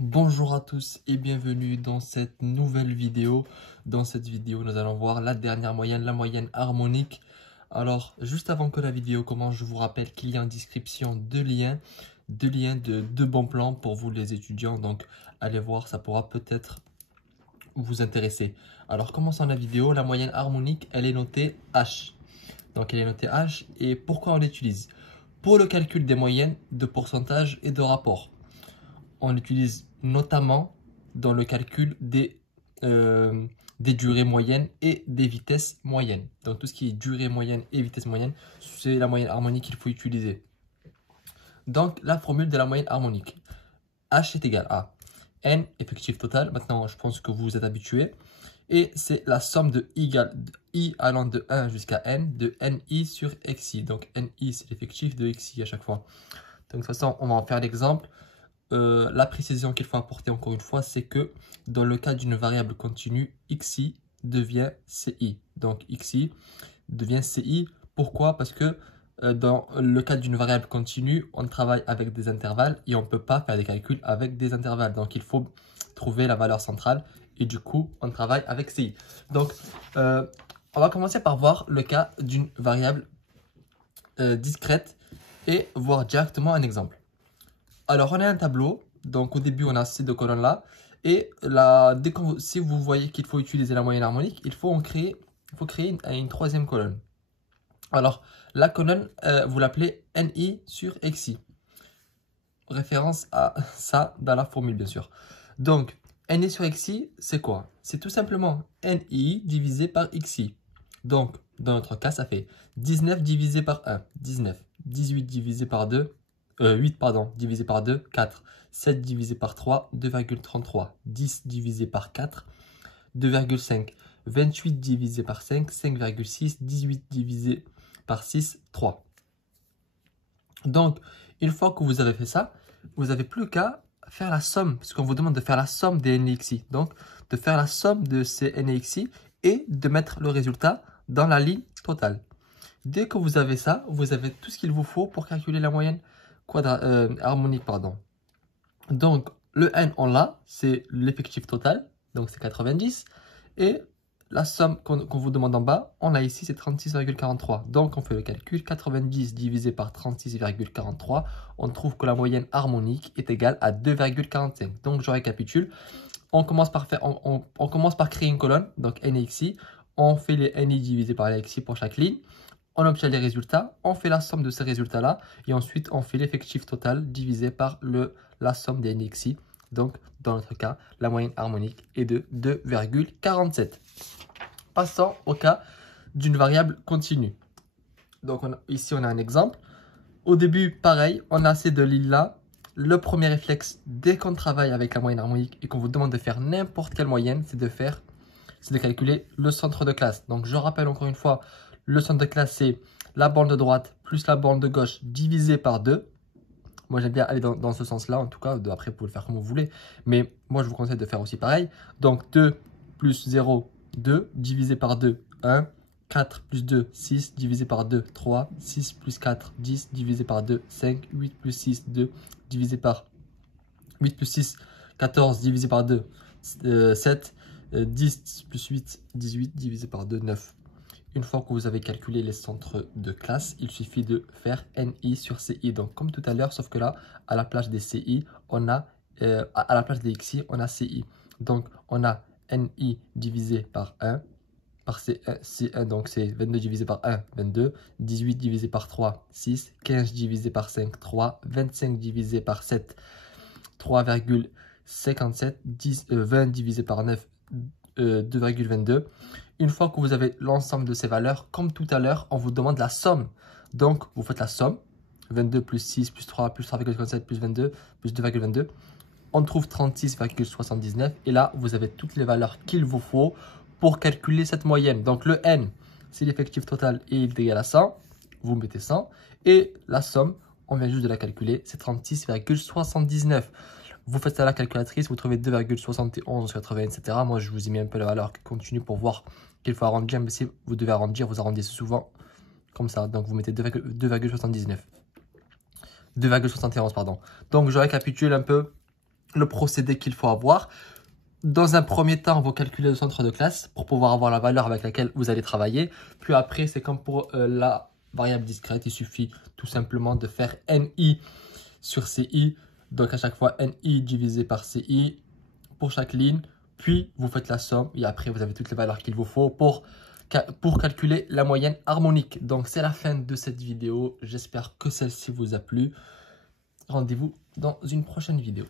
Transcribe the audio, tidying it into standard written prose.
Bonjour à tous et bienvenue dans cette nouvelle vidéo. Dans cette vidéo, nous allons voir la dernière moyenne, la moyenne harmonique. Alors, juste avant que la vidéo commence, je vous rappelle qu'il y a en description deux liens de deux bons plans pour vous les étudiants. Donc, allez voir, ça pourra peut-être vous intéresser. Alors, commençons la vidéo. La moyenne harmonique, elle est notée H. Donc, elle est notée H. Et pourquoi on l'utilise? Pour le calcul des moyennes, de pourcentage et de rapport. On l'utilise notamment dans le calcul des durées moyennes et des vitesses moyennes. Donc tout ce qui est durée moyenne et vitesse moyenne, c'est la moyenne harmonique qu'il faut utiliser. Donc la formule de la moyenne harmonique. H est égal à N, effectif total. Maintenant, je pense que vous vous êtes habitués. Et c'est la somme de I allant de 1 jusqu'à N, de NI sur XI. Donc NI, c'est l'effectif de XI à chaque fois. Donc de toute façon, on va en faire l'exemple. La précision qu'il faut apporter encore une fois, c'est que dans le cas d'une variable continue, xi devient ci. Donc xi devient ci. Pourquoi? Parce que dans le cas d'une variable continue, on travaille avec des intervalles et on ne peut pas faire des calculs avec des intervalles. Donc il faut trouver la valeur centrale et du coup, on travaille avec ci. Donc on va commencer par voir le cas d'une variable discrète et voir directement un exemple. Alors, on a un tableau. Donc, au début, on a ces deux colonnes-là. Et si vous voyez qu'il faut utiliser la moyenne harmonique, il faut créer une troisième colonne. Alors, la colonne, vous l'appelez NI sur XI. Référence à ça dans la formule, bien sûr. Donc, NI sur XI, c'est quoi? C'est tout simplement NI divisé par XI. Donc, dans notre cas, ça fait 19 divisé par 1, 19. 18 divisé par 2, 8 pardon, divisé par 2, 4. 7 divisé par 3, 2,33. 10 divisé par 4, 2,5. 28 divisé par 5, 5,6. 18 divisé par 6, 3. Donc, une fois que vous avez fait ça, vous n'avez plus qu'à faire la somme, puisqu'on vous demande de faire la somme des NXI. Donc, de faire la somme de ces NXI et de mettre le résultat dans la ligne totale. Dès que vous avez ça, vous avez tout ce qu'il vous faut pour calculer la moyenne harmonique. Donc, le N, on l'a, c'est l'effectif total, donc c'est 90. Et la somme qu'on vous demande en bas, on l'a ici, c'est 36,43. Donc, on fait le calcul, 90 divisé par 36,43, on trouve que la moyenne harmonique est égale à 2,45. Donc, je récapitule. On commence par créer une colonne, donc N et XI. On fait les NI divisé par les XI pour chaque ligne. On obtient les résultats, on fait la somme de ces résultats-là et ensuite on fait l'effectif total divisé par la somme des NXI. Donc, dans notre cas, la moyenne harmonique est de 2,47. Passons au cas d'une variable continue. Donc, ici, on a un exemple. Au début, pareil, on a ces deux lignes-là. Le premier réflexe, dès qu'on travaille avec la moyenne harmonique et qu'on vous demande de faire n'importe quelle moyenne, c'est de calculer le centre de classe. Donc, je rappelle encore une fois, le centre de classe, c'est la borne de droite plus la borne de gauche divisé par 2. Moi, j'aime bien aller dans ce sens-là, en tout cas. Après, vous pouvez le faire comme vous voulez. Mais moi, je vous conseille de faire aussi pareil. Donc, 2 plus 0, 2. Divisé par 2, 1. 4 plus 2, 6. Divisé par 2, 3. 6 plus 4, 10. Divisé par 2, 5. 8 plus 6, 2. Divisé par 8 plus 6, 14. Divisé par 2, 7. 10 plus 8, 18. Divisé par 2, 9. Une fois que vous avez calculé les centres de classe, il suffit de faire NI sur CI. Donc, comme tout à l'heure, sauf que là, à la place des CI, on a, à la place des XI, on a CI. Donc, on a NI divisé par 1, par C1, donc c'est 22 divisé par 1, 22. 18 divisé par 3, 6. 15 divisé par 5, 3. 25 divisé par 7, 3,57. 20 divisé par 9, 2,22. Une fois que vous avez l'ensemble de ces valeurs, comme tout à l'heure, on vous demande la somme. Donc, vous faites la somme. 22 plus 6 plus 3 plus 3,57 plus 22 plus 2,22. On trouve 36,79. Et là, vous avez toutes les valeurs qu'il vous faut pour calculer cette moyenne. Donc, le N, c'est l'effectif total et il est égal à 100. Vous mettez 100. Et la somme, on vient juste de la calculer, c'est 36,79. Vous faites ça à la calculatrice, vous trouvez 2,71, 80, etc. Moi, je vous ai mis un peu la valeur continue pour voir qu'il faut arrondir. Mais si vous devez arrondir, vous arrondissez souvent comme ça. Donc, vous mettez 2,79. 2,71, pardon. Donc, je récapitule un peu le procédé qu'il faut avoir. Dans un premier temps, vous calculez le centre de classe pour pouvoir avoir la valeur avec laquelle vous allez travailler. Puis après, c'est comme pour la variable discrète, il suffit tout simplement de faire NI sur CI. Donc à chaque fois, NI divisé par CI pour chaque ligne. Puis vous faites la somme et après, vous avez toutes les valeurs qu'il vous faut pour calculer la moyenne harmonique. Donc c'est la fin de cette vidéo. J'espère que celle-ci vous a plu. Rendez-vous dans une prochaine vidéo.